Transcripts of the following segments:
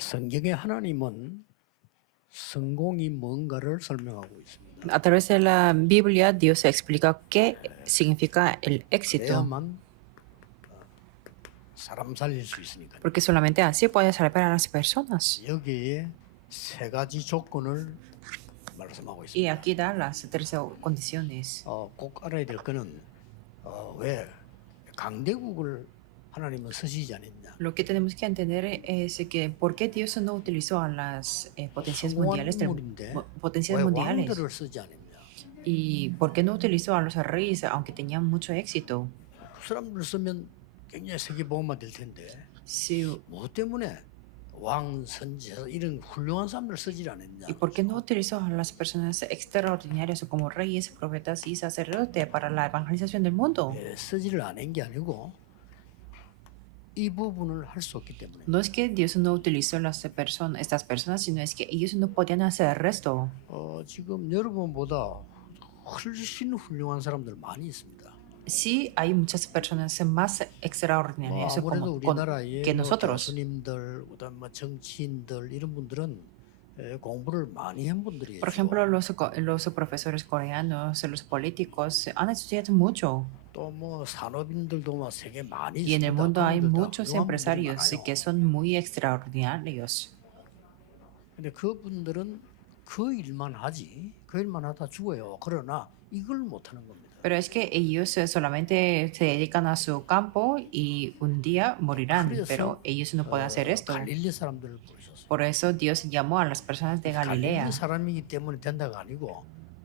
성경의 하나님은 성공이 뭔가를 설명하고 있습니다. A través de la Biblia, Dios explica qué significa el éxito, 그래야만 사람 살릴 수 있으니까요. porque solamente así puede salvar a las personas. 여기에 세 가지 조건을 말씀하고 Y 있습니다. aquí da las tres condiciones. 꼭 알아야 될 거는 왜 강대국을 하나님은 쓰시지 않았냐. Lo que tenemos que entender es que por qué Dios no utilizó a las potencias mundiales, 인물인데 potencias 왜 mundiales, 왕들을 쓰지 않았냐. y por qué no utilizó a los reyes, aunque tenían mucho éxito. 그 사람들 쓰면 굉장히 세계복음화 될 텐데 Sí, 뭐 때문에 왕, 선지자 이런 훌륭한 사람들 쓰지 않았냐. ¿y por qué no utilizó a las personas extraordinarias como reyes, profetas y sacerdotes para la evangelización del mundo? 쓰지를 않은 게 아니고 이 부분을 할 수 없기 때문에. No es que Dios no utilizó estas personas, sino es que ellos no podían hacer el resto. 지금 여러분보다 훨씬 훌륭한 사람들 많이 있습니다. Sí, hay muchas personas más extraordinarias 아무래도 우리나라의 que nosotros. 교수님들, 그다음 정치인들 이런 분들은 공부를 많이 한 분들이에요. Por ejemplo, los profesores coreanos, los políticos han estudiado mucho. 또 산업인들도 세계 많이 Y en el 있습니다. mundo hay 그분들 다 muchos 훌륭한 분들이 empresarios 많아요. que son muy extraordinarios. 근데 그분들은 그 일만 하지, 그 일만 하다 죽어요. 그러나 이걸 못 하는 겁니다. Pero es que ellos solamente se dedican a su campo y un día morirán, pero ellos no pueden hacer esto. 갈릴리 사람들을 부르셨어요. Por eso Dios llamó a las personas de Galilea. 갈릴리 사람이기 때문에 된다가 아니고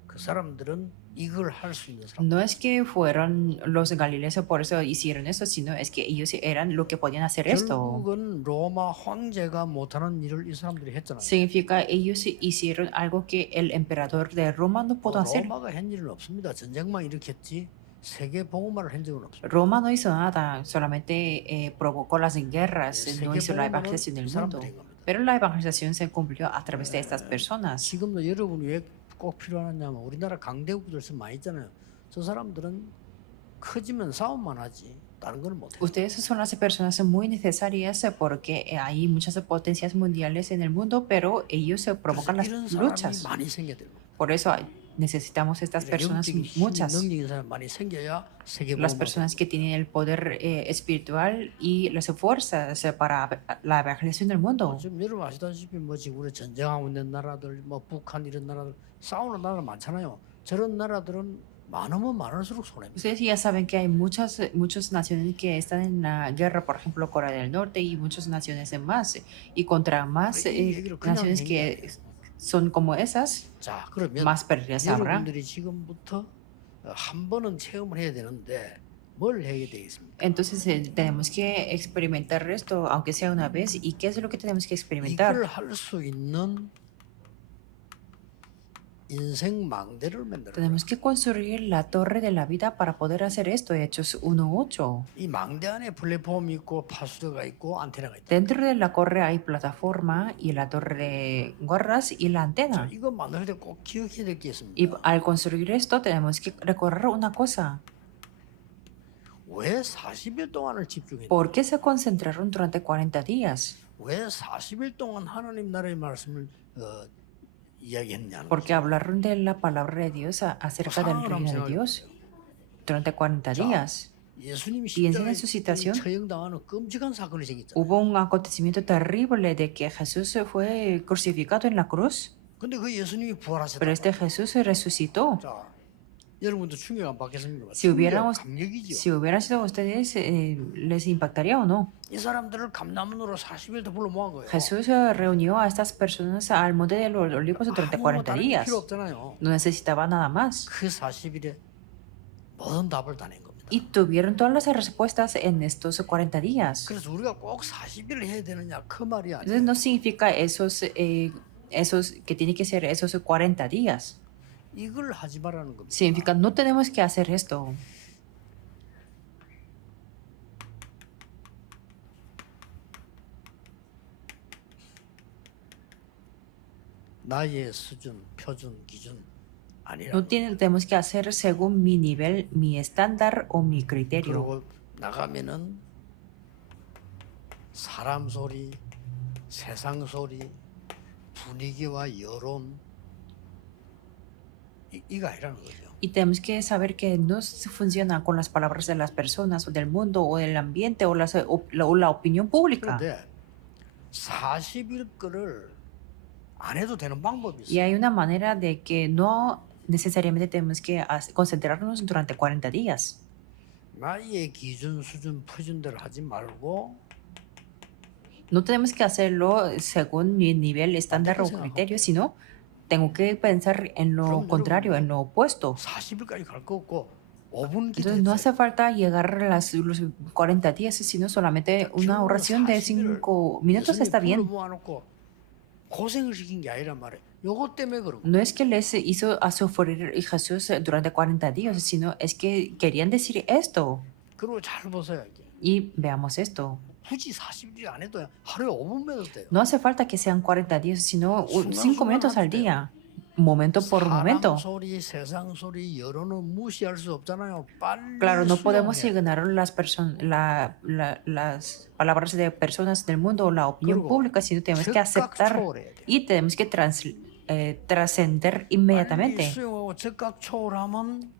그 사람들은 이걸 할 수 있는 사람. No es que fueron los galileos por eso hicieron eso, sino es que ellos eran lo que podían hacer esto. 결국은 로마 황제가 못하는 일을 이 사람들이 했잖아요. Significa ellos hicieron algo que el emperador de Roma no pudo hacer. 로마가 한 일은 없습니다. 전쟁만 일으켰지 세계 복음화를 한 적은 없습니다. Roma no hizo nada, solamente provocó las guerras, no hizo la evangelización del mundo. Pero la evangelización se cumplió a través de estas personas. 지금도 여러분이 왜 꼭 필요하냐면 우리나라 강대국들 많이 있잖아요. 저 사람들은 커지면 싸움만 하지 다른 건 못해요. Ustedes son las personas muy necesarias porque hay muchas potencias mundiales en el mundo, pero ellos provocan las 이런 사람이 luchas. 많이 생겨야 돼요. Por eso necesitamos estas personas 영적인 힘이 muchas. 능력인 사람 많이 생겨야 세계 Las 복음화. personas que tienen el poder espiritual y las fuerzas para la evangelización del mundo. 지금 여러분 아시다시피 지금 우리 전쟁하고 있는 나라들, 북한 이런 나라들 싸우는 나라 많잖아요. 저런 나라들은 많으면 많을수록 손해입니다. Ustedes ya saben que hay muchas naciones que están en la guerra, por ejemplo Corea del Norte y muchas naciones más. Y contra más naciones que son como esas, 자, 그러면 más pérdidas habrá. 여러분들이 지금부터 한 번은 체험을 해야 되는데 뭘 해야 되겠습니까? Entonces tenemos que experimentar esto, aunque sea una vez. ¿Y qué es lo que tenemos que experimentar? 이걸 할 수 있는 인생 망대를 만들어요. Tenemos que construir la torre de la vida para poder hacer esto, Hechos 1:8. 이 망대 안에 플랫폼이 있고 파수대가 있고 안테나가 있다. Dentro de la torre hay plataforma y la torre de guardas y la 자, antena. 이거 만들 때 꼭 기억해야 될 게 있습니다. Y al construir esto tenemos que recordar una cosa. 왜 40일 동안을 집중했냐? ¿Por qué se concentraron durante 40 días? 왜 40일 동안 하나님 나라의 말씀을 이야기했냐는 Porque hablaron de la palabra de Dios acerca del reino de Dios durante 40 días. 예수님이 Y en 십자가에 su situación 처형당하는 끔찍한 사건이 생겼잖아요. hubo un acontecimiento terrible de que Jesús fue crucificado en la cruz, 근데 그 예수님이 부활하셨다. pero este Jesús resucitó. 자, 여러분도 충격 안 받겠습니까? Si hubieran 감격이죠. sido ustedes, ¿les impactaría o no? 이 사람들을 감남원으로 40일 더 불러 모은 거예요. Jesús reunió a estas personas al monte de los olivos durante 40 다른 게 días. 필요 없잖아요. No necesitaba nada más. 그 40일에 모든 답을 다 낸 겁니다. Y tuvieron todas las respuestas en estos 40 días. 그래서 우리가 꼭 40일을 해야 되느냐 그 말이 Entonces 아니에요. no significa esos que tiene que ser esos 40 días. 이걸 하지 말라는 겁니다. Significa no tenemos que hacer esto. 나의 수준, 표준, 기준 아니라. No tenemos que hacer según mi nivel, mi estándar o mi criterio. 그리고 나가면은 사람 소리, 세상 소리, 분위기와 여론 이거 아니라는 거죠. Y tenemos que saber que no se funciona con las palabras de las personas o del mundo o del ambiente o la opinión pública. 그런데 40일 거를 안 해도 되는 방법이 Y 있어요. hay una manera de que no necesariamente tenemos que concentrarnos durante 40 días. 나의 기준, 수준, 표준대로 하지 말고 No tenemos que hacerlo según mi nivel estándar o criterio, sino tengo que pensar en lo contrario, en lo opuesto. 40일까지 갈 거 없고 5분 Entonces no hace 기도했어요. falta llegar a los 40 días, sino solamente una oración de 5 minutos está bien. 모아놓고 고생을 시킨 게 아니란 말이에요. 요거 때문에 그런 거예요. No es que les hizo a sufrir Jesús durante 40 días, sino es que querían decir esto. 그리고 잘 보세요. 이게. Y veamos esto. 굳이 40일이 안 해도 하루에 5분만 해도 돼요. No hace falta que sean 40 días, sino 5 minutos al día, momento por momento. 사람 소리, 세상 소리, 여론은 무시할 수 없잖아요. 빨리 Claro, no podemos 수용해. ignorar las palabras de personas del mundo o la opinión 그리고 pública, sino tenemos que 즉각 aceptar 초월해야 돼요. y tenemos que trascender 빨리 inmediatamente. 수용하고 즉각 초월하면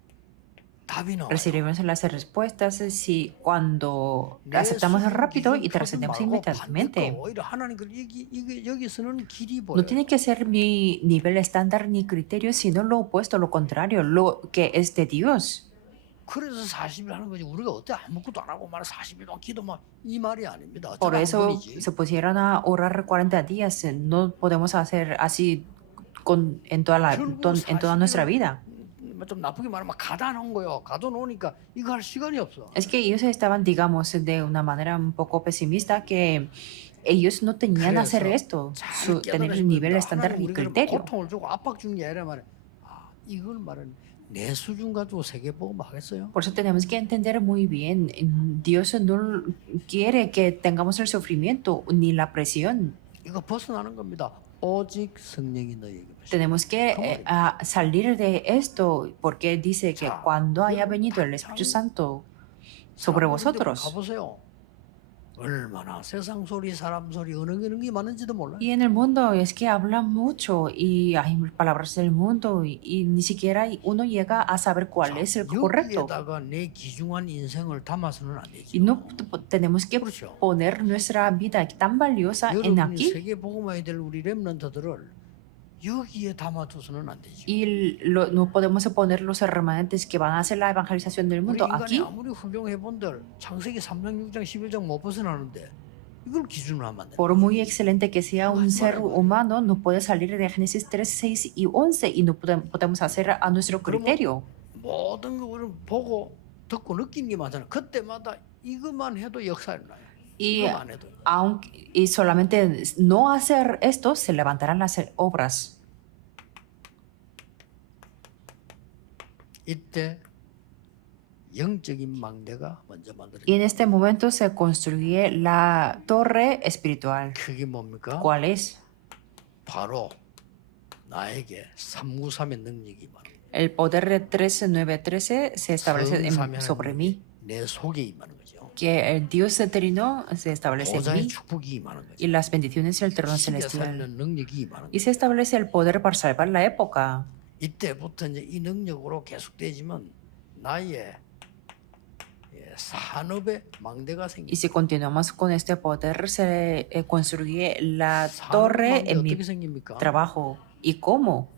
답이 나와요. Recibimos las respuestas si cuando 내 aceptamos 수준, rápido 기준, y 표준 trascendemos 말고 inmediatamente. 반대로 오히려 하나님 이게 여기서는 길이 보여요. No tiene que ser mi nivel estándar ni criterio, sino lo opuesto, lo contrario, lo que es de Dios. 그래서 40일 하는 거지. 우리가 어때 아무것도 안 하고 말 40일 동안 기도만 이 말이 아닙니다. Por 어쩌다 한 eso 번이지. se pusieron a orar 40 días. No podemos hacer así en toda nuestra vida. 좀 나쁘게 말하면 가다 놓은 거요. 가둬 놓으니까 이거 할 시간이 없어. Es que ellos estaban, digamos, de una manera un poco pesimista, que ellos no tenían a hacer esto, tener el nivel estándar y criterio. 고통을 주고 압박 주는 게 아니라 말이야. 아, 이걸 말은 내 수준 가지고 세계복음 하겠어요? Por eso tenemos que entender muy bien, Dios no quiere que tengamos el sufrimiento ni la presión. 이거 벗어나는 겁니다. 오직 성령이 너희에게 보시고. Tenemos que salir de esto, porque dice que 자, cuando haya venido el Espíritu Santo sobre vosotros. 가보세요. 얼마나 세상 소리, 사람 소리, 어느 게 많은지도 몰라요. Y en el mundo es que hablan mucho y hay palabras del mundo y ni siquiera uno llega a saber cuál es el correcto. 여기에다가 내 귀중한 인생을 담아서는 안 되죠. Y no tenemos que 그렇죠. poner nuestra vida tan valiosa en 여러분이 aquí 세계 복음화에 될 우리 렘넌트들을 여기에 담아둬서는 안 되죠. y no podemos poner los remanentes que van a hacer la evangelización del 우리 mundo 인간이 aquí. 아무리 훌륭해 본들 창세기 3장, 6장, 11장 못 벗어나는데 이걸 기준으로 하면 안 돼요. Por muy excelente que sea un ser humano, no puede salir de Génesis 3, 6 y 11 y no podemos hacer a nuestro criterio. 모든 거 우리는 보고 듣고 느끼는 게 많잖아요. 그때마다 이것만 해도 역사를 나요. Y, 이것만 해도. y solamente no hacer esto, se levantarán las obras. 이때 영적인 망대가 먼저 만들어요. Y en este momento se construye la torre espiritual. 그게 뭡니까? ¿Cuál es? 바로 나에게 393의 능력이 많아요. El poder de 13:9:13 se establece sobre mí. 내 속에 임하는 거죠. Que el Dios eterno se establece en 보좌의 mí 축복이 임하는 거죠. y las bendiciones del trono 시대 celestial. 살리는 능력이 임하는 Y 거죠. se establece el poder para salvar la época. 이때부터 이제 이 능력으로 계속되지만 나의 산업의 망대가 Y 생깁니다. si continuamos con este poder, se construye la torre 산업망대 en mi 어떻게 생깁니까? trabajo. ¿Y cómo?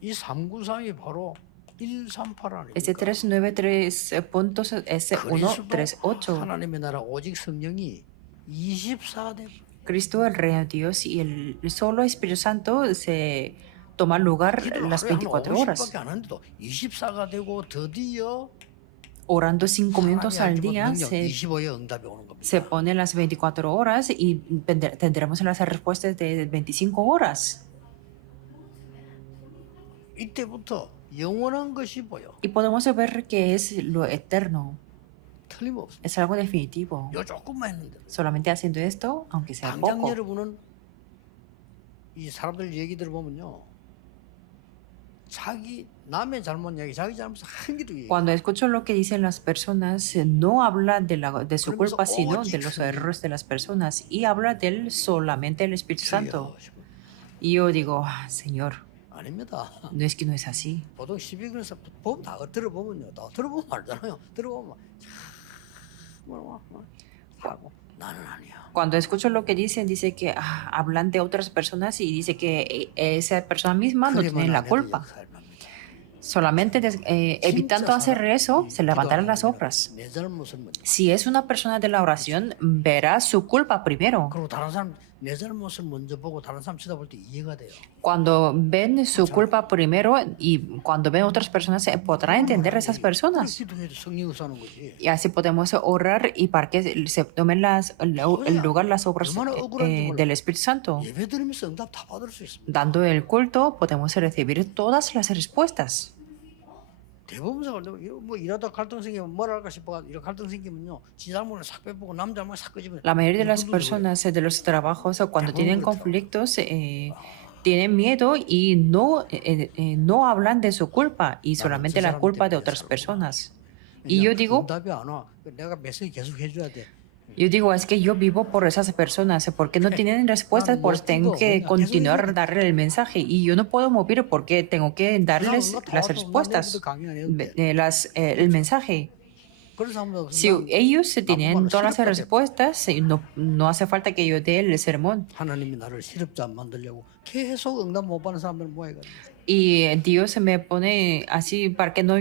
이 393이 바로 138 아닙니까? Este 393.S138. 하나님의 나라 오직 성령이 24대 Cristo, el Rey de Dios y el solo Espíritu Santo se toma lugar las 24 horas. 50밖에 안 하는데도 24가 되고 드디어 Orando 5 minutos al día, 25의 응답이 오는 겁니다. se pone las 24 horas y tendremos las respuestas de 25 horas. 이때부터 영원한 것이 보여. Y podemos ver que es lo eterno, 틀림없어. es algo definitivo. 요 조금만 했는데. Solamente haciendo esto, aunque sea 당장 poco. 여러분은 이 사람들 얘기 들어보면요. 자기 남의 잘못 이야기, 자기 잘못을 한 개도 얘기. Cuando escucho lo que dicen las personas, no habla de su culpa, sino de los errores de las personas y habla de él solamente el Espíritu Santo. Y yo digo, "Ah, Señor, 아닙니다. no es que no es así. 보통 시비근에서 보면 다 들어보면요, 다 들어보면 알잖아요. 들어보면 하고 나는 아니야. Cuando escucho lo que dicen, dice que hablan de otras personas y dice que esa persona misma no tiene la culpa. Solamente evitando hacer eso, se levantarán las obras. 내 잘못을 먼저. Si es una persona de la oración, verá su culpa primero. 그리고 다른 사람 내 잘못을 먼저 보고 다른 사람 쳐다볼 때 이해가 돼요. Cuando ven su culpa primero y cuando ven otras personas, podrán entender a esas personas. 기도해도 성령을 사는 거지. Y así podemos orar y para que se tomen el lugar las obras del Espíritu Santo. 예배 드리면서 응답 다 받을 수 있습니다. Dando el culto, podemos recibir todas las respuestas. 대부분 사람 뭐 이러다 갈등 생기면 뭘 할까 싶어 이런 갈등 생기면요 지 잘못을 싹 빼보고 남 잘못을 싹 끄집어내. La mayoría de las personas de los trabajos cuando tienen conflictos tienen miedo y no hablan de su culpa y solamente la culpa de otras personas. Y yo digo, 응답이 안 와. 내가 메시지 계속 해줘야 돼. es que yo vivo por esas personas, porque no tienen respuestas, pues tengo que continuar a darle el mensaje y yo no puedo mover porque tengo que darles las respuestas, el mensaje. Si ellos tienen todas las respuestas, no hace falta que yo dé el sermón. 하나님이 나를 실업자 만들려고 계속 응답 못 받는 사람들 모아가지고. Y Dios me pone así para que no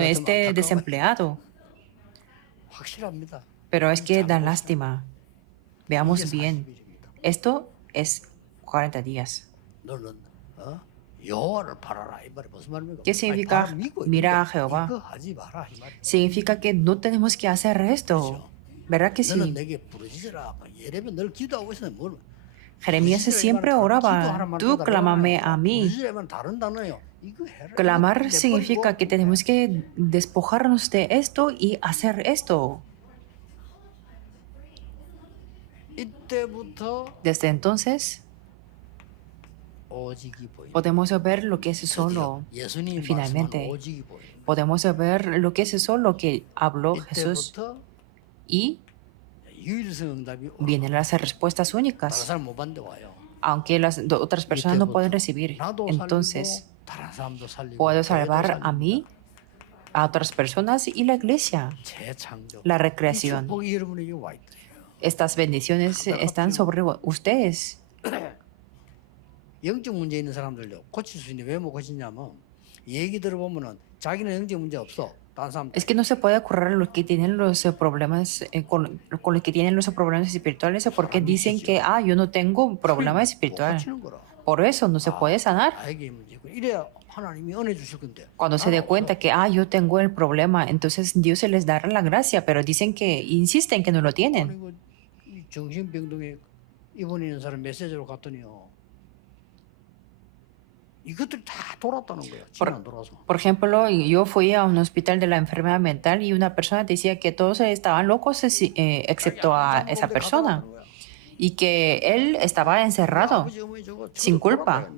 esté desempleado. 확실합니다. Pero es que da lástima. Veamos bien. Esto es 40 días. 너는 여호와를 바라라 이 말이 무슨 말입니까? ¿Qué significa mira a Jehová? 이거 하지 마라 이 말. Significa que no tenemos que hacer esto. ¿Verdad que 너는 sí? 내게 부르짖으라. 예레미야 늘 기도하고 있어 뭘? Jeremías siempre oraba, tú clámame a mí. 부르짖으라면 다른 단어예요. 이거 해라. Clamar significa que tenemos que despojarnos de esto y hacer esto. 이때부터 Desde entonces 오직이 보인다. podemos ver lo que es solo. 예수님 finalmente. 말씀은 오직이 보인다. Podemos ver lo que es solo que habló Jesús 이때부터 y 유일성 응답이 오는 vienen las respuestas 다른 únicas, 사람 못 받는데 와요. aunque las otras personas no pueden recibir. 나도 Entonces 살리고 다른 사람도 살리고 puedo 교회도 salvar a 살리고 mí, a otras personas y la iglesia, 재창조. la 이 recreación. 축복이 여러분에게 와 있다. Estas bendiciones están sobre ustedes. 영적 문제 있는 사람들요 고칠 수 있는데 왜 못 고치냐면 얘기 들어보면은 자기는 영적 문제 없어. 다른 사람 Es que no se puede curar a los que tienen los problemas con los que tienen los problemas espirituales porque dicen que yo no tengo problema espiritual. 고치는 거라. Por eso no se puede sanar. 나에게 문제고 이래야 하나님이 은혜 주실 건데. Cuando se dé cuenta que yo tengo el problema, entonces Dios se les dará la gracia, pero dicen que insisten que no lo tienen. 그리고 이 정신병동에 입원해 있는 사람 메시지로 갔더니요. 이것들 다 돌았다는 거예요. 지는 안 돌아서. Por ejemplo, yo fui a un hospital de la enfermedad mental y una persona decía que todos estaban locos excepto a esa persona y que él estaba encerrado sin culpa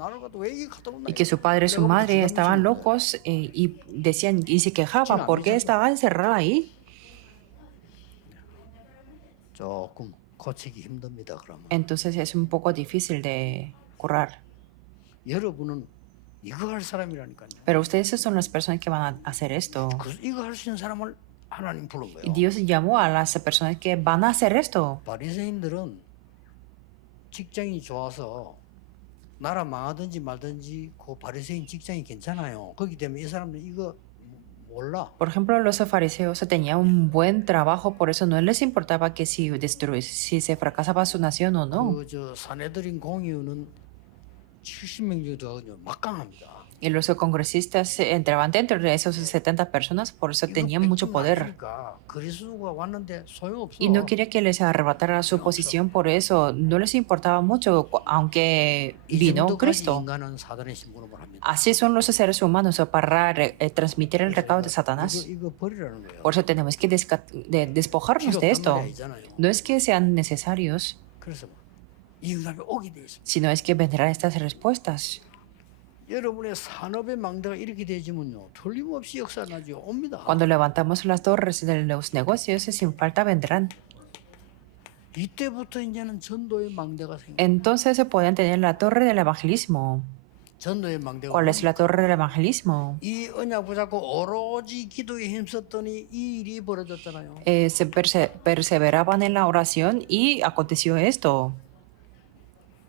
y que su padre y su madre estaban locos y decían y se quejaban por qué estaba encerrado ahí. 조금 고치기 힘듭니다. 그러면 Entonces es un poco difícil de curar. 여러분은 이거 할 사람이라니까요. Pero ustedes son las personas que van a hacer esto. 그래서 이거 할 수 있는 사람을 하나님 부른 Y 거예요. Dios llamó a las personas que van a hacer esto. 바리새인들은 직장이 좋아서 나라 망하든지 말든지 그 바리새인 직장이 괜찮아요. 그렇기 때문에 이 사람들 이거 몰라. Por ejemplo, los fariseos tenían un buen trabajo, por eso no les importaba que si se fracasaba su nación o no. 그저 사내들인 공의원은 70명 정도 하거든요. 막강합니다. Y los congresistas entraban dentro de esos 70 personas, por eso tenían mucho poder. 그리스도가 왔는데 소용없어. Y no quería que les arrebatara su posición, por eso no les importaba mucho, aunque 이 vino 정도까지 Cristo. 인간은 사단의 심부름을 합니다. Así son los seres humanos para transmitir el recado de Satanás. 이거 버리라는 거예요. Por eso tenemos que despojarnos de esto. No es que sean necesarios, 그래서 이 응답이 오게 돼 있습니다. sino es que vendrán estas respuestas. 여러분의 산업의 망대가 이렇게 되지면요, 틀림없이 역사 나죠. 옵니다. Cuando levantamos las torres de los negocios, sin falta vendrán. 이때부터 이제는 전도의 망대가 생깁니다. Entonces se pueden tener la torre del evangelismo. 전도의 망대가 ¿Cuál es la torre del evangelismo? 이 언약 붙잡고 오로지 기도에 힘썼더니 이 일이 벌어졌잖아요. Se perseveraban en la oración y aconteció esto.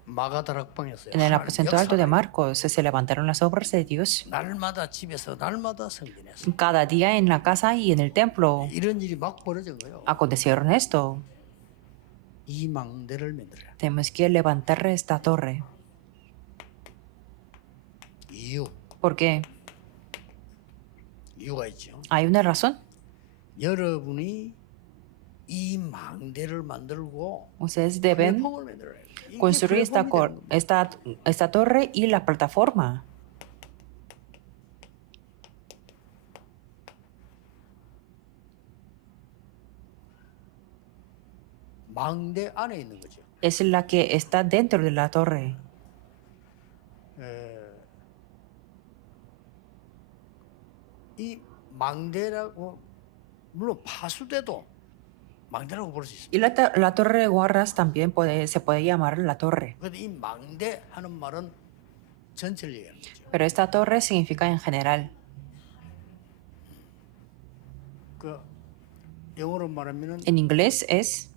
마가다락방에서요. En el aposento alto de Marcos se levantaron las obras de Dios. 날마다 집에서 날마다 성전에서 Cada día en la casa y en el templo 이런 일이 막 벌어진 거예요. acontecieron esto. 이 망대를 만들어야. Tenemos que levantar esta torre. 이유, ¿Por qué? 이유가 있죠. Hay una razón. 여러분이 이 망대를 만들고 Ustedes deben 플랫폼을 만들어야 돼요. 이게 construir 플랫폼이 되는 겁니다. esta torre y la plataforma. 망대 안에 있는 거죠. Es la que está dentro de la torre. 이 망대라고 물론 파수대도 망대라고 볼 수 있습니다. Y la torre de guardas también se puede llamar la torre. 그런데 이 망대 하는 말은 전체를 얘기하는 거죠. Pero esta torre significa en general. 그 영어로 말하면은 En inglés es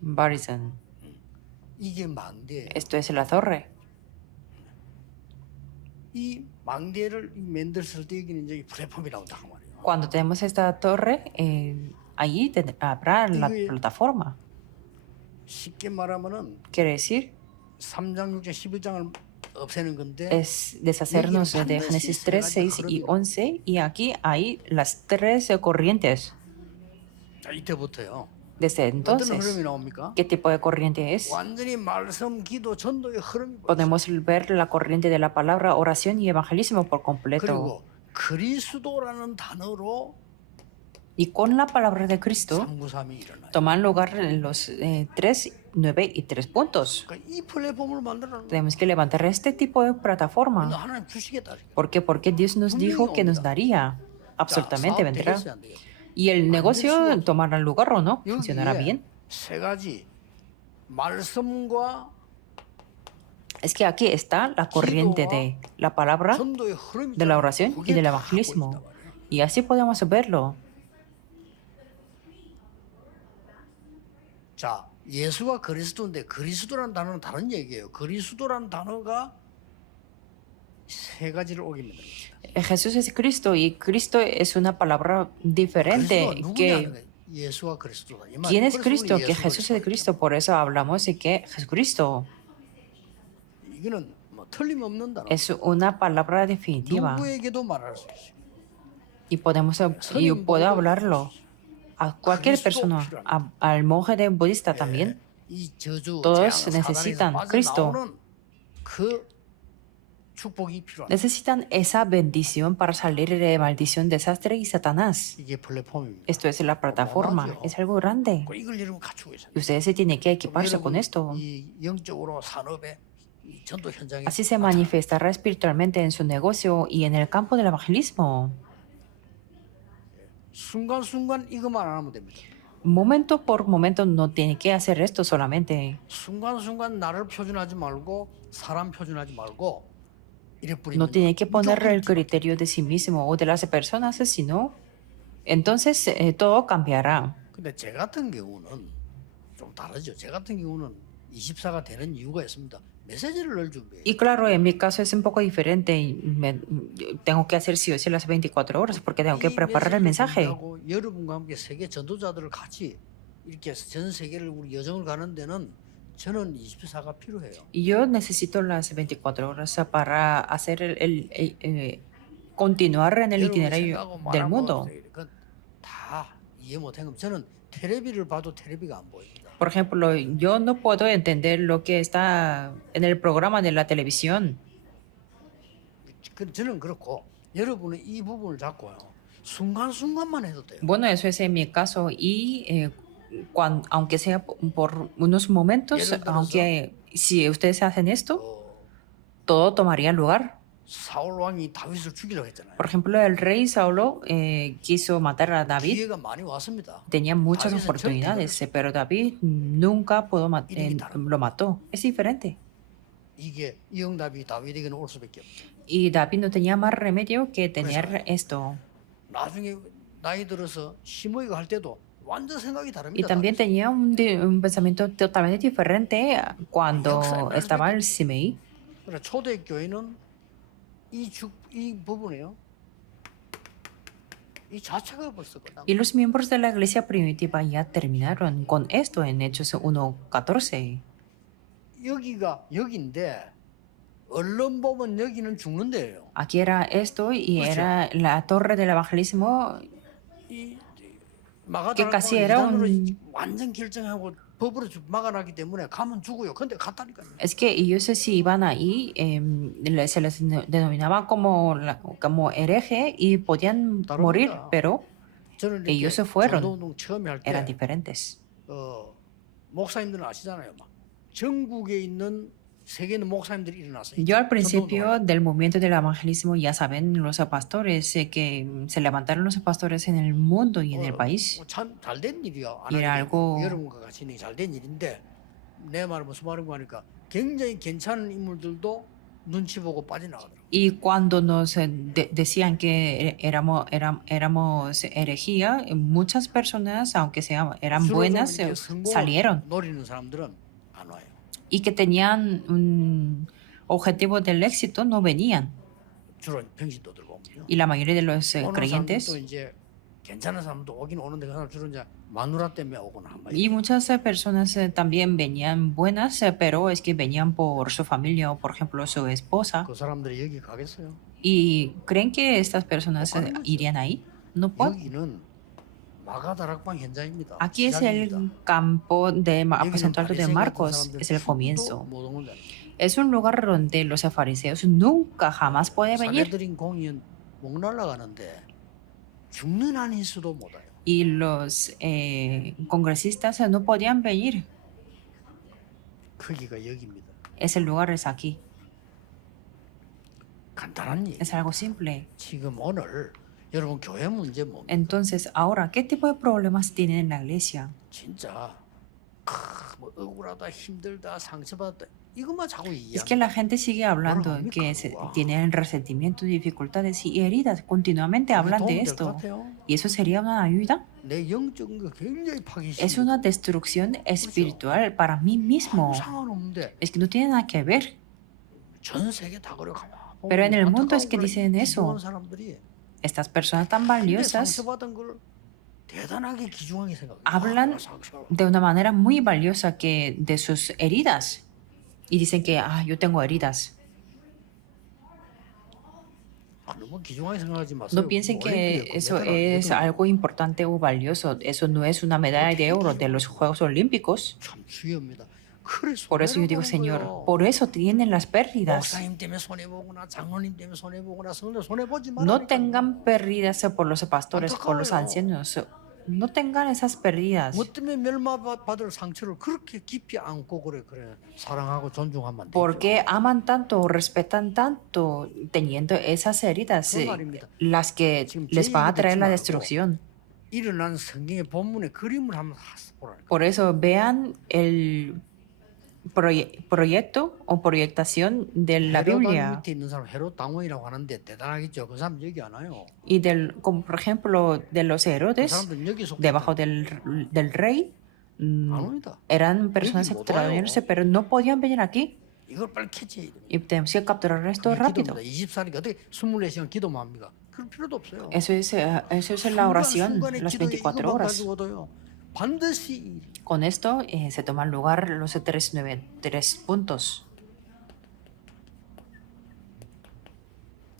Barizon. 이게 망대예요. Esto es la torre. 이 망대를 만들었을 때 여기는 이제 플랫폼이라고 딱 말이에요. Cuando tenemos esta torre, allí habrá la plataforma. 쉽게 말하면은 Quiere decir, 3장, 6장, 11장을 없애는 건데 es deshacernos de Génesis 3, 6 y 11. Y aquí hay las tres corrientes. 자, 이때부터요. Desde 어떤 entonces, 흐름이 나옵니까? ¿qué tipo de corriente es? 완전히 말씀, 기도, 전도의 흐름이 보여요. Podemos ver la corriente de la palabra, oración y evangelismo por completo. 그리고 그리스도라는 단어로 Y con la palabra de Cristo 393이 일어나요. toman lugar los 3, 9 y 3 puntos. 그러니까 이 플랫폼을 만들어는 Tenemos que levantar este tipo de plataforma. 하나님 주시겠다. ¿Por qué? Porque Dios nos dijo que nos daría. Absolutamente vendrá. ¿Y el negocio tomará lugar o no? ¿Funcionará bien? 세 가지 말씀과 Es que aquí está la corriente de la palabra, 전도의 흐름이 de la oración y del evangelismo. Y así podemos verlo. 자, 예수가 그리스도인데 그리스도라는 단어는 다른 얘기예요. 그리스도라는 단어가 세 가지를 오게 만듭니다. Jesús es Cristo y Cristo es una palabra diferente. Que, 예수가 그리스도다. 이 ¿quién 말이에요. es 그래서 Cristo? 우리 Que 예수 Jesús es 그리스도다. Cristo. Por eso hablamos de que Jesucristo 이거는 뭐 틀림없는 단어. es una palabra definitiva. 누구에게도 말할 수 있어요. Y puedo hablarlo a cualquier persona, al monje budista también. 이 저주, Todos 재앙, necesitan 사단에서 Cristo. 빠져나오는 그 축복이 필요합니다. Necesitan esa bendición para salir de maldición, desastre y Satanás. 이게 플랫폼입니다. Esto es la plataforma, es algo grande. 이걸 여러분 갖추고 있어요. Y ustedes se tienen que equiparse con esto. 이 영적으로 산업의 이 전도 현장에 Así se manifestará espiritualmente en su negocio y en el campo del evangelismo. 순간순간 이것만 안 하면 됩니다. Momento por momento no tiene que hacer esto solamente. 순간순간 나를 표준하지 말고 사람 표준하지 말고 이래 뿌리면 No tiene que poner el criterio de sí mismo o de las personas, sino entonces todo cambiará. 근데 제 같은 경우는 좀 다르죠. 제 같은 경우는 24가 되는 이유가 있습니다. 메시지를 늘 준비해요. Y claro, en mi caso es un poco diferente. Tengo que hacer sí o sí las 24 horas porque tengo que preparar el mensaje. 여러분과 함께 세계 전도자들을 같이 이렇게 전 세계를 우리 여정을 가는 데는 저는 24가 필요해요. Y yo necesito las 24 horas para hacer continuar en el itinerario del mundo. 다 이해 못한 건 저는 텔레비를 봐도 텔레비가 안 보입니다. Por ejemplo, yo no puedo entender lo que está en el programa de la televisión. 저는 그렇고 여러분은 이 부분을 잡고요. 순간순간만 해도 돼요. Bueno, eso es en mi caso. Y aunque sea por unos momentos, 예를 들어서 aunque si ustedes hacen esto, 어, todo tomaría lugar. 사울 왕이 다윗을 죽이려고 했잖아요. Por ejemplo, el rey Saulo quiso matar a David. 기회가 많이 왔습니다. Tenía muchas 다윗은 절대 oportunidades, 그랬어요. pero David nunca 이름이 다른 lo mató. Es diferente. 이게 이 응답이 다윗에게는 올 수밖에 없죠. Y David no tenía más remedio que tener 그래서 esto. 나중에 나이 들어서 시므이가 할 때도 완전 생각이 Y 다릅니다. también 다윗은. tenía un pensamiento totalmente diferente cuando estaba el Simei. 그러나 초대교회는 이 부분이요. 이 자체가 벌써 끝나고. Y los miembros de la iglesia primitiva ya terminaron con esto en Hechos 1:14. 여기가 여기인데 언론 보면 여기는 죽는 데예요. Aquí era esto y 그렇죠. era la torre del evangelismo. 이 que casi 마가다락방을 era 이단으로 un- 완전 결정하고 법으로 막아놨기 때문에 가면 죽어요. 근데 갔다니까요. Es que ellos si iban ahí, se les denominaba como hereje y podían 다릅니다. morir, pero 저는 이렇게 ellos se fueron. 전도운동 처음에 할 eran 때 diferentes. 목사님들은 아시잖아요. 막 전국에 있는 세계 있는 목사님들이 일어났어요. Yo al 전도운동을. principio del movimiento del evangelismo, ya saben, los pastores, que se levantaron los pastores en el mundo y en el país. 참 잘된 일이야. 안 Y era 하는 게. algo- 여러분과 같이 있는 게 잘된 일인데 내 말은 무슨 말인가 하니까 굉장히 괜찮은 인물들도 눈치 보고 빠져나가더라고요. Y cuando nos decían que éramos herejía, muchas personas, aunque eran 주로 buenas, 좀 이렇게 성공을 salieron. 노리는 사람들은 안 와요. Y que tenían un objetivo del éxito, no venían. 주로 병신도들 보면요. Y la mayoría de los 오는 creyentes 사람들도 이제 괜찮은 사람도 오긴 오는데 그 사람 주로 이제 마누라 때문에 오거나 한 y 말이에요. muchas personas también venían buenas, pero es que venían por su familia o, por ejemplo, su esposa. 그 사람들이 여기 가겠어요? ¿Y creen que estas personas irían ahí? No pueden. 여기는 마가다락방 현장입니다. Aquí es 시작입니다. el campo de 여기는 aposento alto de 바리새인 같은 Marcos, 사람들 es el 죽어도 comienzo. 못 온 거잖아요. Es un lugar donde los fariseos nunca jamás pueden venir 사내들인 공연 목 날라가는데 죽는 한인 수도 못 와요. y los congresistas no podían venir. 크기가 여기입니다. Ese lugar es aquí. 간단한 얘기. Es algo simple. 지금 오늘 여러분 교회 문제 뭡니까? Entonces, ahora, ¿qué tipo de problemas tienen en la iglesia? 진짜 뭐 억울하다, 힘들다, 상처받았다 이것만 자꾸 Es que 얘기하는. la gente sigue hablando que tienen resentimiento, dificultades y heridas. Continuamente hablan de 도움될 것 esto. 같아요. ¿Y eso sería una ayuda? 내 영적인 거 굉장히 파기 Es una destrucción espiritual para mí mismo. 상관없는데 Es que no tiene nada que ver. 전 세계 다 그래 가만 보면 Pero en el mundo 안타까운 es que 거야. dicen eso. 기중한 사람들이 Estas personas tan 근데 valiosas 상처받은 걸 대단하게 기중하게 생각해요. hablan de una manera muy valiosa que de sus heridas. Y dicen que, yo tengo heridas. 너무 기중하게 생각하지 마세요. No piensen que eso es algo importante o valioso. Eso no es una medalla de oro de los Juegos Olímpicos. 참 중요합니다. 그래서 Por eso yo digo, Señor, por eso tienen las pérdidas. 목사님 때문에 손해 보거나 장로님 때문에 손해 보거나 성도 손해 보지 No 말라니까. tengan pérdidas por los pastores, por los ancianos. No tengan esas pérdidas. 뭐 때문에 멸망받을 상처를 그렇게 깊이 안고 그래 사랑하고 존중하면 안 되죠. Porque aman tanto o respetan tanto teniendo esas heridas, 그 말입니다. las que les va a traer la destrucción. 일어난 성경의 본문의 그림을 한번 보라니까. Por eso vean el proyecto o proyectación de la 헤롯 Biblia 밑에 있는 사람 헤롯 당원이라고 하는데 대단하겠죠. 그 사람 여기 안 와요. y como por ejemplo de los 그 Herodes 사람들은 여기 속해 debajo del rey. 안 옵니다. Eran personas 못 extraordinarias, 와요. pero no podían venir aquí. 이걸 빨리 캐치해야 됩니다. Y tenemos que capturar esto rápido. 24니까 어떻게 24시간 기도만 합니까? 그럴 필요도 없어요. Eso es la oración, las 24 horas. 가지고도요. 반드시 Con esto se toman lugar los tres puntos.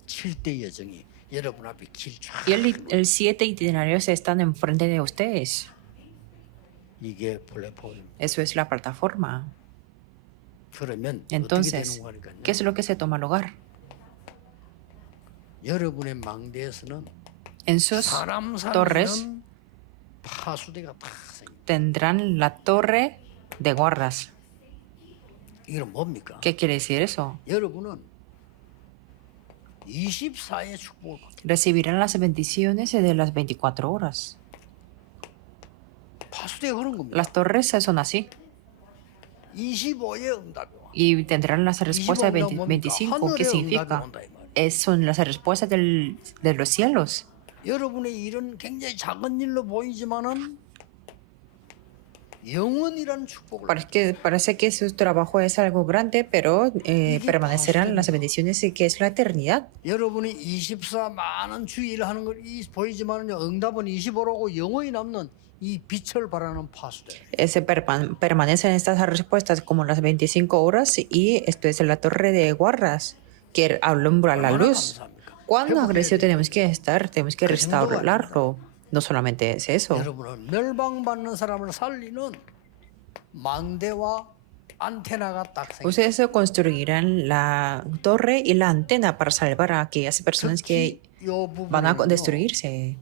7대 여정이 여러분 앞에 길쫙 Y el 7 itinerarios están enfrente de ustedes. 이게 플랫폼입니다. Eso es la plataforma. 그러면 어떻게 Entonces, 되는 거니까요? ¿qué es lo que se toma lugar? 여러분의 망대에서는 En sus 사람 torres 사는 파수대가 다 생깁니다. tendrán la torre de guardas. 이건 뭡니까? ¿Qué quiere decir eso? 여러분은 24의 축복을 받습니다. Recibirán las bendiciones de las 24 horas. 파수대가 그런 겁니다. Las torres son así. 25의 응답이 와. Y tendrán las respuestas de 25. ¿Qué 하늘의 significa? 응답이 온다 이 말이에요. Son las respuestas de los cielos. 여러분의 일은 굉장히 작은 일로 보이지만은 영원이라는 축복을 Parece que su trabajo es algo grande, pero permanecerán las bendiciones que es la eternidad. 여러분이 24 많은 주일 하는 걸 보이지만은 응답은 25라고 영원히 남는 이 빛을 발하는 파수대. Permanecen estas respuestas como las 25 horas y esto es la torre de guardas que alumbra la luz. ¿Cuán agradecido tenemos que estar? Tenemos que restaurarlo. No solamente es eso. 여러분은 멸망받는 사람을 살리는 망대와 안테나가 딱 생겨. Ustedes construirán la torre y la antena para salvar a aquellas personas que van a destruirse.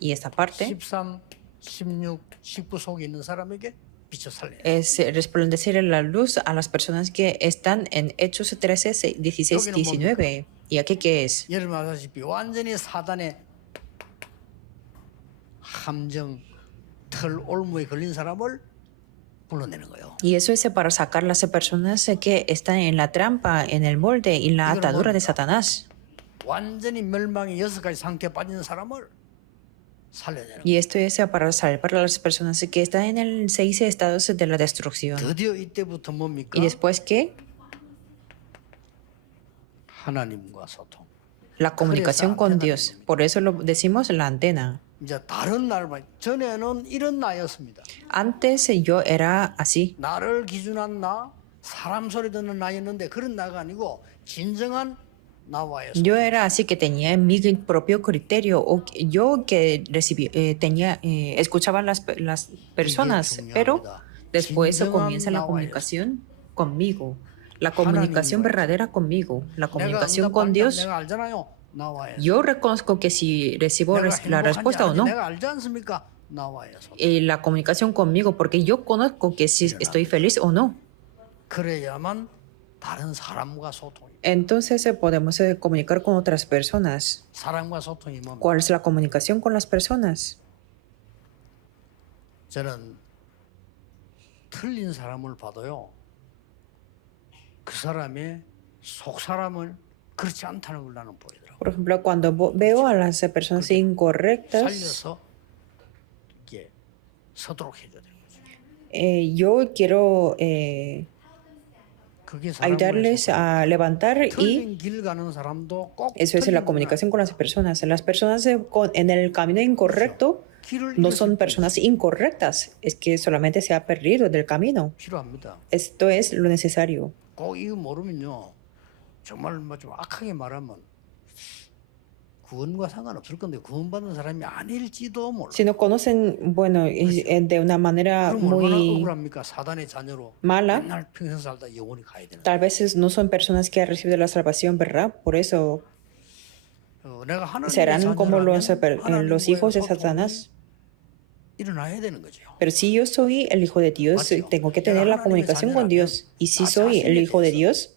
Y esta parte 13, 16, 19 속에 있는 사람에게 비춰 살려. es resplandecer la luz a las personas que están en Hechos 13, 16, 19. ¿Y aquí qué es? 여러분 아시다시피 완전히 사단의 함정, 털, 올무에 걸린 사람을 불러내는 거예요. Y eso es para sacar las personas que están en la trampa, en el molde y la atadura de Satanás. 완전히 멸망의 6가지 상태에 빠진 사람을 살려내는 거예요. Y esto es para salvar a las personas que están en el 6 estados de la destrucción. 드디어 이때부터 뭡니까? ¿Y después qué? 하나님과 소통. La comunicación con Dios. Por eso lo decimos la antena. 이제 다른 날만 전에는 이런 나였습니다. Antes yo era así. 나를 기준한 나, 사람 소리 듣는 나였는데 그런 나가 아니고 진정한 나와였습니다. Yo era así que tenía mi propio criterio o yo que escuchaba las personas, pero después comienza la comunicación conmigo, la comunicación verdadera conmigo, la comunicación con Dios. 내가 알잖아요. 나와요. Yo reconozco que si recibo la respuesta o no, 내가 알지 않습니까? 나와서. la comunicación conmigo, porque yo conozco que si estoy feliz o no. 그래야만 다른 사람과 소통이. Entonces podemos comunicar con otras personas. 사람과 소통이 뭡니까? ¿Cuál es la comunicación con las personas? 저는 틀린 사람을 봐도요. 그 사람의 속 사람은 그렇지 않다는 걸 나는 보이더라고. Por ejemplo, cuando veo a las personas incorrectas, 살려서 이렇게 서도록 해줘야 되는 거죠. yo quiero 그게 ayudarles a levantar y 틀린 길 가는 사람도 꼭 eso es la comunicación con las personas. Las personas en el camino incorrecto 길을 no son personas incorrectas, es que solamente se ha perdido del camino. 필요합니다. Esto es lo necesario. 꼭 이거 모르면요. 정말 뭐 좀 악하게 말하면 구원과 상관없을 건데 구원받는 사람이 아닐지도 몰라. Si no conocen, bueno, de una manera 그럼 얼마나 muy 억울합니까? 사단의 자녀로 mala, 맨날 평생 살다 영원히 가야 되는. tal vez no son personas que han recibido la salvación, ¿verdad? Por eso 내가 하나님의 serán como 자녀라면 los hijos de 하나님과의 Satanás. 소통이 일어나야 되는 거죠. Pero si yo soy el hijo de Dios, tengo que tener la comunicación con Dios. Y si soy el hijo de Dios,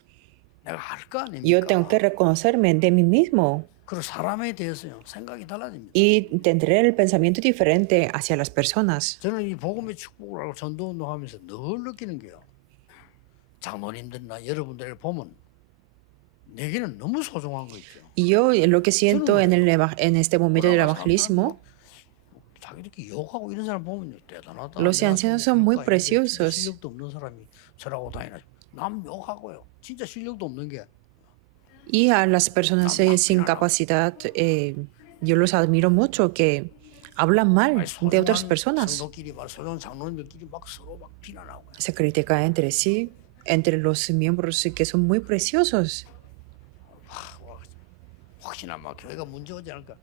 내가 할 거 아닙니까? yo tengo que reconocerme de mí mismo 그리고 사람에 대해서요 생각이 달라집니다. y tendré el pensamiento diferente hacia las personas. 저는 이 복음의 축복을 알고 전도운동하면서 늘 느끼는 게요. 장로님들이나 여러분들을 보면 내게는 너무 소중한 거 있죠. Y yo lo que siento en este momento del evangelismo, 자기 이렇게 욕하고 이런 사람 보면 대단하다. los ancianos son muy preciosos. 실력도 없는 사람이 저라고 다니나. 남 욕하고요. 진짜 실력도 없는 게. Y a las personas sin capacidad, yo los admiro mucho que hablan mal de otras personas. 성도끼리 말, 소중한 장로님들끼리 막 서로 막 비난하고. Se critica entre sí, entre los miembros que son muy preciosos. 혹시나 막 교회가 문제 오지 않을까?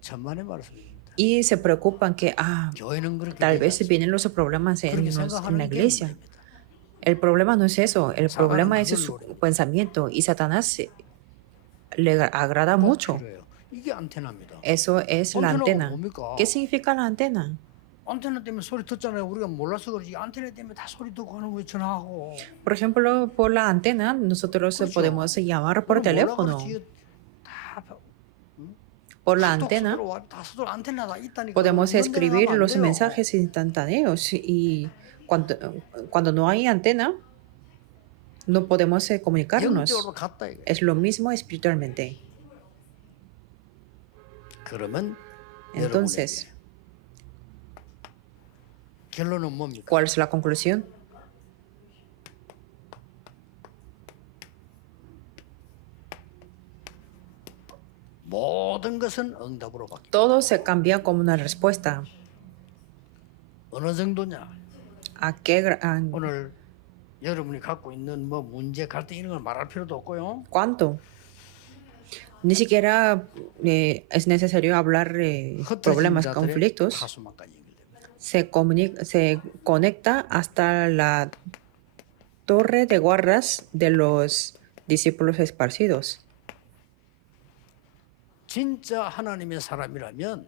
천만의 말씀입니다. Y se preocupan que, 교회는 그렇게 tal vez 되지 vienen los problemas en 그렇게 la 생각하는 게 iglesia. 문제입니다. El problema no es eso, el Satanás problema es 그걸 su 노려요. pensamiento y Satanás le agrada mucho. 필요해요. 이게 안테나입니다. Eso es la 안테나가 antena. 뭡니까? ¿Qué significa la antena? 안테나 때문에 소리 듣잖아요. 우리가 몰라서 그러지. 안테나 때문에 다 소리 듣고 하는 거 전화하고. Por ejemplo, por la antena, nosotros 그렇죠. podemos llamar por 그럼 몰라 teléfono. 그렇지. 다 Por la 카톡 antena 서로 다 서로 안테나 다 있다니까. podemos 그런 데는 escribir 하면 안 los 돼요. mensajes instantáneos y cuando no hay antena, no podemos comunicarnos. 영적으로 같다 이거. Es lo mismo espiritualmente. 그러면 Entonces, 여러분에게 결론은 뭡니까? ¿cuál es la conclusión? 모든 것은 응답으로 바뀌어. Todo se cambia como una respuesta. 어느 정도냐? ¿A qué 오늘 여러분이 갖고 있는 뭐 문제, 갈등 이런 걸 말할 필요도 없고요. cuánto? Ni siquiera es necesario hablar 흩어진 problemas, 자들의 conflictos. 파수망까지 연결됩니다. Se conecta hasta la torre de guardas de los discípulos esparcidos. 진짜 하나님의 사람이라면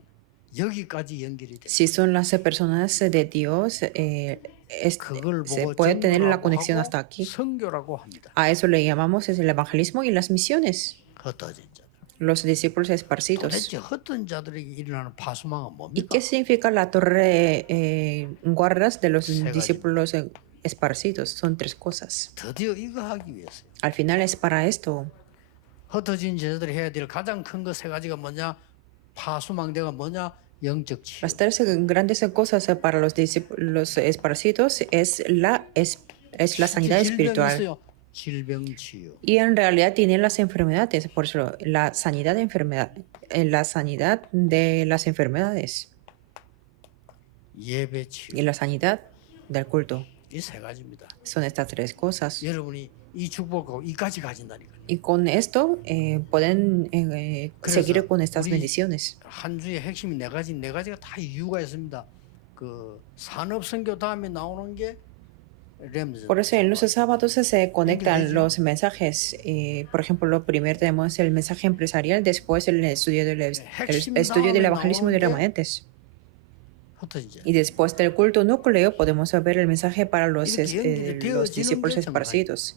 여기까지 연결이 됩니다. Si son las personas de Dios, 그걸 se 보고 puede tener la 전도라고 conexión hasta 하고 aquí. 선교라고 합니다. A eso le llamamos es el evangelismo y las misiones. 흩어진 자들. Los discípulos esparcidos. 도대체 흩어진 자들에게 일어나는 파수망은 ¿Y 뭡니까? qué significa la torre guardas de los Se gallo. discípulos esparcidos? Son tres cosas. 드디어 이거 하기 위해서요. Al final es para esto. 흩어진 제자들이 해야 될 가장 큰 거 세 가지가 뭐냐? 파수망대가 뭐냐? 영적 치유. Las tres grandes cosas para los discípulos esparcidos es la sanidad 질병이 espiritual. 있어요. 질병 치유. Y en realidad tienen las enfermedades, por eso la sanidad de la sanidad de las enfermedades 예배 치유. y la sanidad del culto. 이 세 가지입니다. Son estas tres cosas. 여러분이 이 축복하고 이까지 가진다니까요. Y con esto pueden seguir con estas 우리 bendiciones. 한 주의 핵심이 네 가지가 다 이유가 있습니다. 그 산업 선교 다음에 나오는 게 렘즈. Por eso en los sábados se conectan los mensajes. Por ejemplo, primero tenemos el mensaje empresarial, después el estudio del evangelismo de remanentes. 흩어진 자. Y después del culto núcleo podemos ver el mensaje para los 이렇게 los discípulos 연결되어지는 게 esparcidos.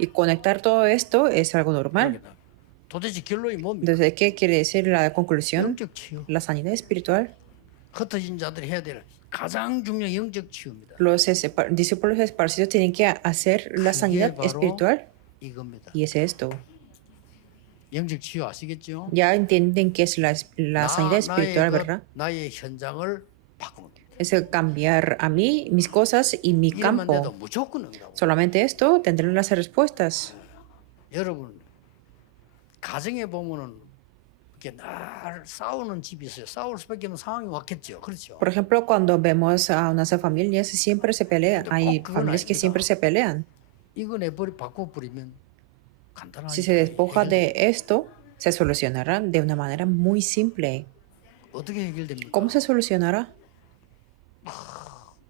Y conectar todo esto es algo normal. 도대체 결론이 뭡니까? Entonces, ¿qué quiere decir la conclusión? 영적 치유. La sanidad espiritual. 흩어진 자들이 해야 될 가장 중요한 영적 치유입니다. Los discípulos esparcidos tienen que hacer la sanidad 바로 espiritual. 이겁니다. Y es esto. 영적 치유 아시겠죠? Ya entienden qué es la sanidad espiritual, ¿verdad? 나의 현장을 바꾸는 게. Es cambiar a mí, mis cosas y mi 이러면 돼도 campo. 무조건 응답. Solamente esto tendrán las respuestas. 여러분 가정에 보면은 이렇게 늘 싸우는 집이 있어요. 싸울 수밖에 없는 상황이 왔겠죠. 그렇죠? Por ejemplo, cuando vemos a unas familias, siempre se pelean. Hay familias que siempre se pelean. 이거 내버리 바꿔 버리면 간단하게. Si se despoja de esto, se solucionará de una manera muy simple. 어떻게 해결됩니까? ¿Cómo se solucionará?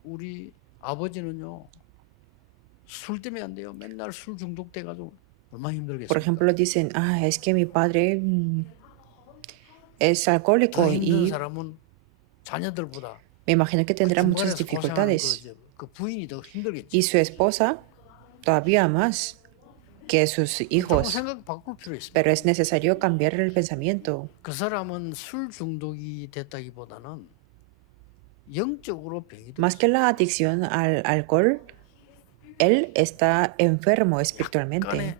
우리 아버지는요 술 때문에 안 돼요. 맨날 술 중독돼 가지고 얼마나 Por 힘들겠어요. ejemplo, dicen, es que mi padre es alcohólico 더 힘든 y 사람은 자녀들보다 me imagino que tendrá muchas 중간에서 고생하는 dificultades. 그 부인이 더 힘들겠죠. Y su esposa todavía más que sus 그렇다고 hijos. 생각 바꿀 필요 있습니다. Pero es necesario cambiar el pensamiento. 그 사람은 술 중독이 됐다기보다는 영적으로 병이 Más que la adicción al alcohol, él está enfermo espiritualmente. 약간의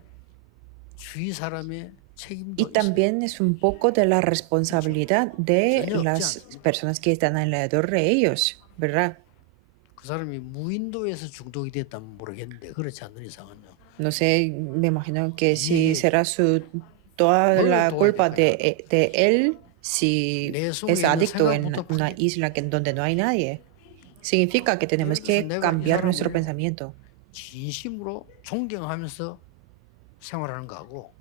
주위 사람의 책임도 Y 있어요. también es un poco de la responsabilidad de las personas que están alrededor de ellos, ¿verdad? 그 사람이 무인도에서 중독이 됐다면 모르겠는데 그렇지 않는 이상은요. No sé, me imagino que si será toda la culpa de él si es adicto en una isla donde no hay nadie. Significa que tenemos que cambiar nuestro pensamiento. 진심으로 존경하면서 생활하는 거하고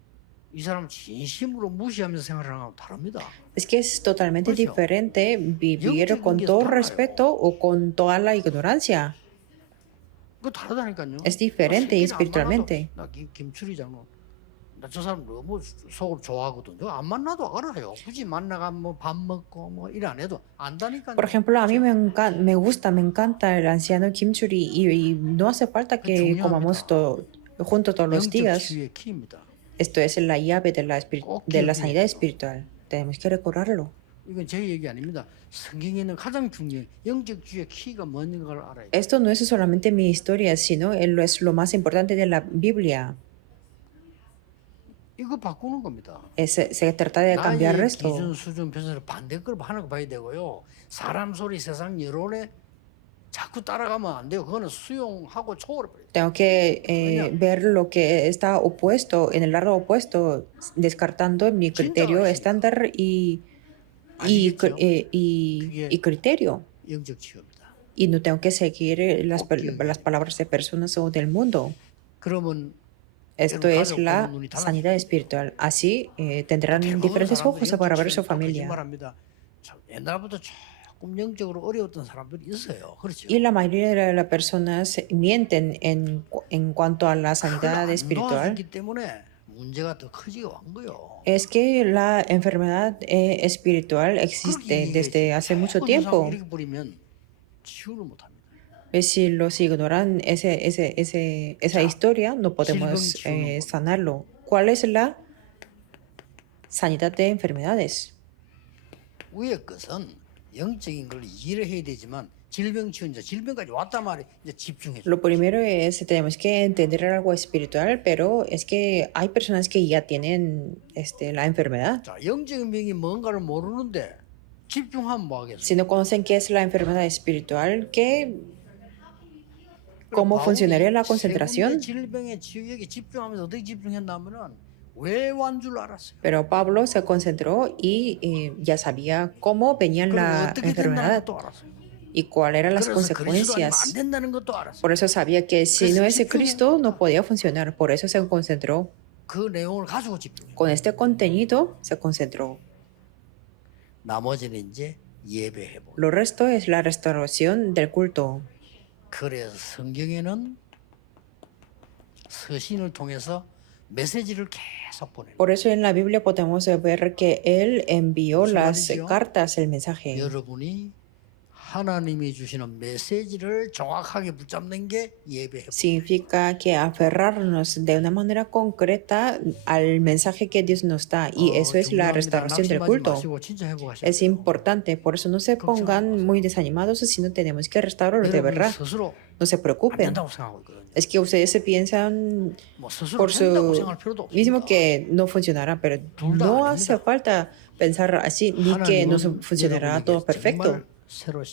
이 사람 진심으로 무시하면서 생활하는 거하고 다릅니다. Es que es totalmente 그렇죠. diferente vivir 영적인 con 게 todo 달라요. respeto o con toda la ignorancia. 그거 다르다니까요. Es diferente 나 새끼는 안 espiritualmente. 만나도 나 김추리 장로 나 저 사람 너무 속을 좋아하거든요. 안 만나도 알아요. 굳이 만나가 뭐 밥 먹고 뭐 일 안 해도 안다니까요. Por ejemplo, a mí me gusta, me encanta el anciano Kim Churi y no hace falta que comamos juntos todos los 영적 días. 치유의 키입니다. Esto es la llave de 꼭 de la 기억해야 sanidad 돼요. espiritual. Tenemos que recordarlo. 이건 제 얘기 아닙니다. 성경에 있는 가장 중요한 영적 치유의 키가 뭔가를 알아야 돼요. Esto no es solamente mi historia, sino es lo más importante de la Biblia. 이거 바꾸는 겁니다. Se trata de cambiar 나의 esto. 기준 수준 변화를 반대 걸 하는 거 봐야 되고요. 사람 소리 세상 여론에 자꾸 따라가면 안 돼요. 그거는 수용하고 초월해버려요. Tengo que ver lo que está opuesto, en el lado opuesto, descartando mi criterio estándar y criterio. 영적 치유입니다. Y no tengo que seguir las palabras de personas o del mundo. 그러면 Esto es la sanidad espiritual. Así tendrán diferentes ojos para ver su familia. 거짓말합니다. 옛날부터 조금 영적으로 어려웠던 사람들이 있어요. 그렇죠? Y la mayoría de las personas mienten en cuanto a la sanidad 안 espiritual. 도와주기 때문에 문제가 더 커지게 온 거예요. Es que la enfermedad espiritual existe desde hace mucho tiempo. 이렇게 버리면 치유를 못 합니다. Si los ignoran esa historia, no podemos sanarlo. ¿Cuál es la sanidad de enfermedades? 위의 것은 영적인 걸 이해를 해야 되지만 질병 치유는 이제 질병까지 왔단 말이에요. 이제 집중해. Lo primero es, tenemos que entender algo espiritual, pero es que hay personas que ya tienen la enfermedad. 자, 영적인 병이 뭔가를 모르는데 집중하면 뭐 하겠어요? Si no conocen qué es la enfermedad espiritual, ¿cómo funcionaría la concentración? 질병의 치유에 집중하면서 어떻게 집중했냐면은 왜 완 줄 알았어요. Pero Pablo se concentró y ya sabía cómo venía 그리고 la 어떻게 된다는 enfermedad 것도 알았어요. y cuáles eran las 그래서 그리스도 아니면 안 consecuencias. 된다는 것도 알았어요. Por eso sabía que si no es Cristo no podía funcionar. Por eso se concentró. 그 내용을 가지고 집중해. Con este contenido se concentró. 나머지는 이제 예배해 보. Lo resto es la restauración del culto. 그래서 성경에는 서신을 통해서 메시지를 계속 보내는. Por eso en la Biblia podemos ver que Él envió 무슨 las 말이죠? cartas, el mensaje. 여러분이 하나님이 주시는 메시지를 정확하게 붙잡는 게 예배해. Significa que aferrarnos de una manera concreta al mensaje que Dios nos da. Y eso es la restauración del culto. Es importante, por eso no se pongan muy desanimados, sino tenemos que restaurarlo de verdad. No se preocupen. Es que ustedes se piensan por su mismo que no funcionará, pero no hace falta pensar así, ni que no funcionará todo perfecto,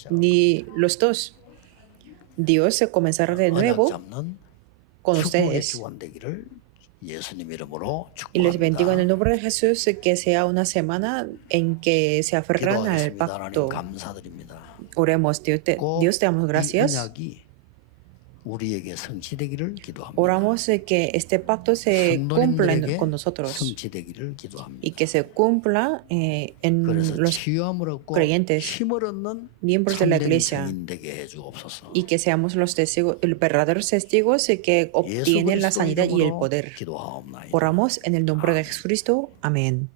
ni los dos. Dios se comenzará de nuevo con ustedes. Y les bendigo en el nombre de Jesús, que sea una semana en que se aferran al pacto. Oremos, Dios te damos gracias. 우리에게 성취되기를 기도합니다. Oramos que este pacto se cumpla con nosotros 성취되기를 기도합니다. y que se cumpla en los creyentes, miembros de la iglesia, y que seamos los testigos, los verdaderos testigos que obtienen la sanidad y el poder. Oramos en el nombre de Jesucristo. Amén.